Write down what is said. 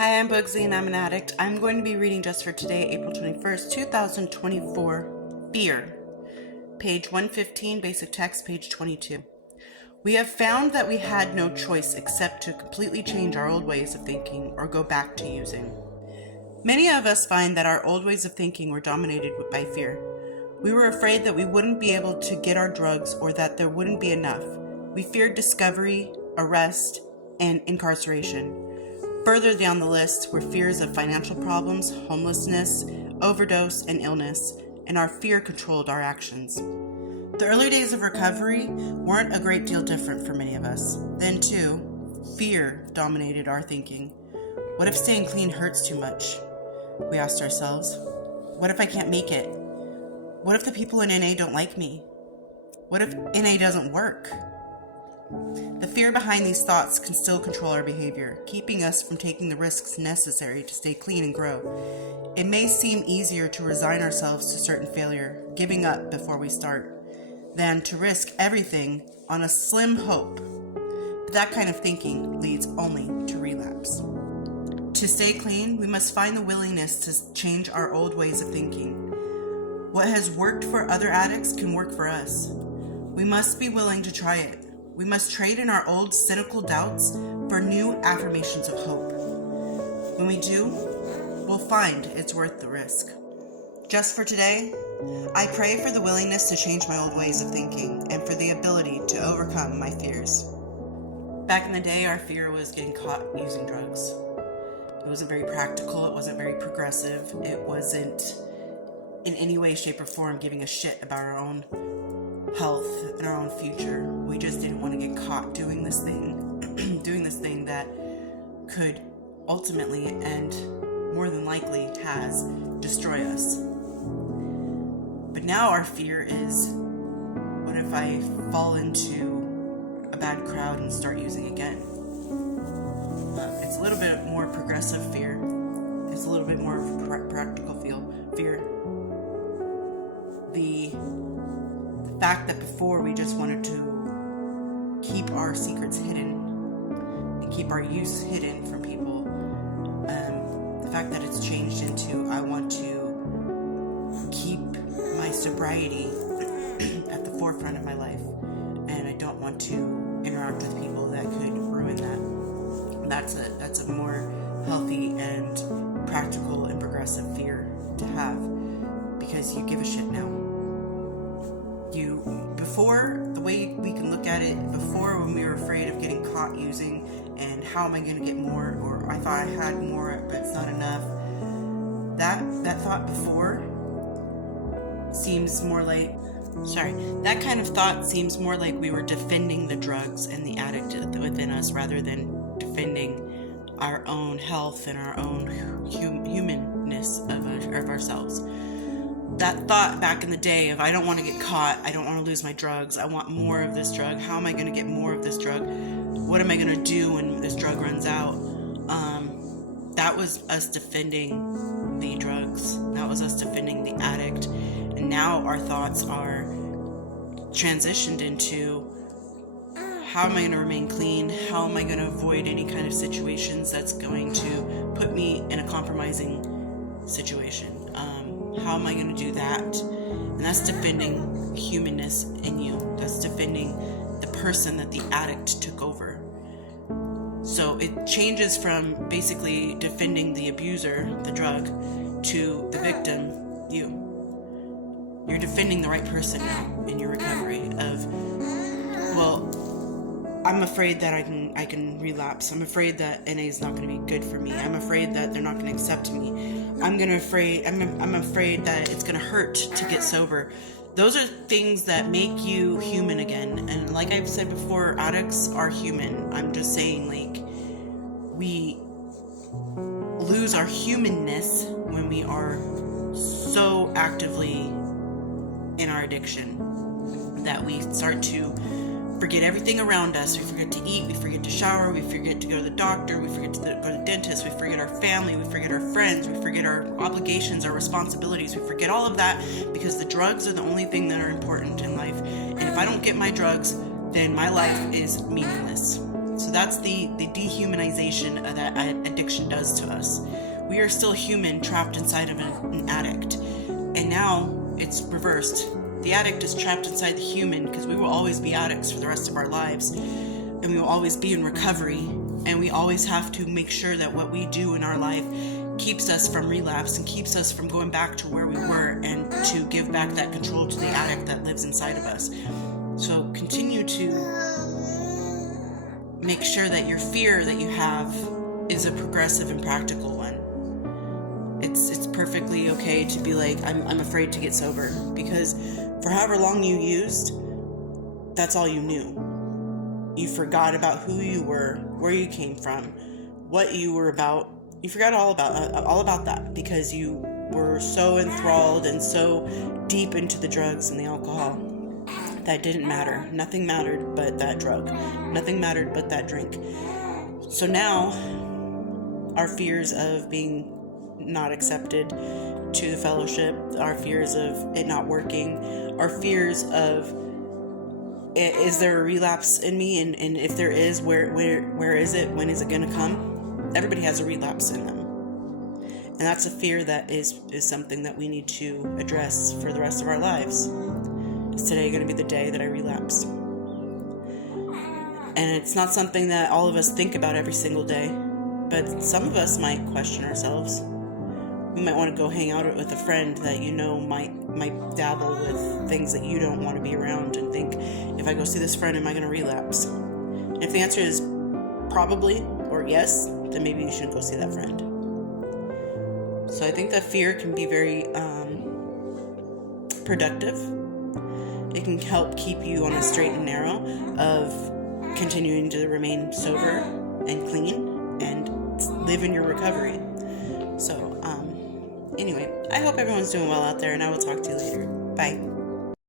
Hi, I'm Bugsy and I'm an addict. I'm going to be reading just for today, April 21st, 2024, Fear. Page 115, basic text, page 22. We have found that we had no choice except to completely change our old ways of thinking or go back to using. Many of us find that our old ways of thinking were dominated by fear. We were afraid that we wouldn't be able to get our drugs or that there wouldn't be enough. We feared discovery, arrest, and incarceration. Further down the list were fears of financial problems, homelessness, overdose, and illness, and our fear controlled our actions. The early days of recovery weren't a great deal different for many of us. Then, too, fear dominated our thinking. What if staying clean hurts too much? We asked ourselves. What if I can't make it? What if the people in NA don't like me? What if NA doesn't work? The fear behind these thoughts can still control our behavior, keeping us from taking the risks necessary to stay clean and grow. It may seem easier to resign ourselves to certain failure, giving up before we start, than to risk everything on a slim hope. But that kind of thinking leads only to relapse. To stay clean, we must find the willingness to change our old ways of thinking. What has worked for other addicts can work for us. We must be willing to try it. We must trade in our old cynical doubts for new affirmations of hope. When we do, we'll find it's worth the risk. Just for today, I pray for the willingness to change my old ways of thinking and for the ability to overcome my fears. Back in the day, our fear was getting caught using drugs. It wasn't very practical, it wasn't very progressive, it wasn't in any way, shape, or form giving a shit about our own health and our own future. We just didn't want to get caught doing this thing that could ultimately and more than likely has destroy us. But now our fear is, what if I fall into a bad crowd and start using again? It's a little bit more progressive fear. It's a little bit more practical fear. The fact that before we just wanted to keep our secrets hidden and keep our use hidden from people, the fact that it's changed into I want to keep my sobriety at the forefront of my life, and I don't want to interact with people that could ruin that. That's a more healthy and practical and progressive fear to have, because you give a shit now. Before, the way we can look at it, before when we were afraid of getting caught using and how am I going to get more, or I thought I had more but it's not enough, that thought before seems more like, that kind of thought seems more like we were defending the drugs and the addict within us rather than defending our own health and our own humanness of ourselves. That thought back in the day of I don't want to get caught, I don't want to lose my drugs, I want more of this drug, how am I going to get more of this drug, what am I going to do when this drug runs out, that was us defending the drugs, that was us defending the addict. And now our thoughts are transitioned into how am I going to remain clean, how am I going to avoid any kind of situations that's going to put me in a compromising situation. How am I going to do that? And that's defending humanness in you. That's defending the person that the addict took over. So it changes from basically defending the abuser, the drug, to the victim, you. You're defending the right person now in your recovery of, well, I'm afraid that I can relapse. I'm afraid that NA is not going to be good for me. I'm afraid that they're not going to accept me. I'm afraid that it's going to hurt to get sober. Those are things that make you human again. And like I've said before, addicts are human. I'm just saying, like, we lose our humanness when we are so actively in our addiction that we start to forget everything around us. We forget to eat, we forget to shower, we forget to go to the doctor, we forget to go to the dentist, we forget our family, we forget our friends, we forget our obligations, our responsibilities, we forget all of that because the drugs are the only thing that are important in life. And if I don't get my drugs, then my life is meaningless. So that's the dehumanization that addiction does to us. We are still human, trapped inside of an addict. And now it's reversed. The addict is trapped inside the human, because we will always be addicts for the rest of our lives. And we will always be in recovery. And we always have to make sure that what we do in our life keeps us from relapse and keeps us from going back to where we were, and to give back that control to the addict that lives inside of us. So continue to make sure that your fear that you have is a progressive and practical one. It's perfectly okay to be like, I'm afraid to get sober, because for however long you used, that's all you knew. You forgot about who you were, where you came from, what you were about. You forgot all about that, because you were so enthralled and so deep into the drugs and the alcohol that didn't matter. Nothing mattered but that drug. Nothing mattered but that drink. So now our fears of being not accepted to the fellowship, our fears of it not working, our fears of, is there a relapse in me? And if there is, where is it? When is it going to come? Everybody has a relapse in them. And that's a fear that is something that we need to address for the rest of our lives. Is today going to be the day that I relapse? And it's not something that all of us think about every single day. But some of us might question ourselves. You might want to go hang out with a friend that you know might dabble with things that you don't want to be around, and think, if I go see this friend, am I going to relapse? And if the answer is probably or yes, then maybe you shouldn't go see that friend. So I think that fear can be very productive. It can help keep you on the straight and narrow of continuing to remain sober and clean and live in your recovery. So, anyway, I hope everyone's doing well out there, and I will talk to you later. Bye.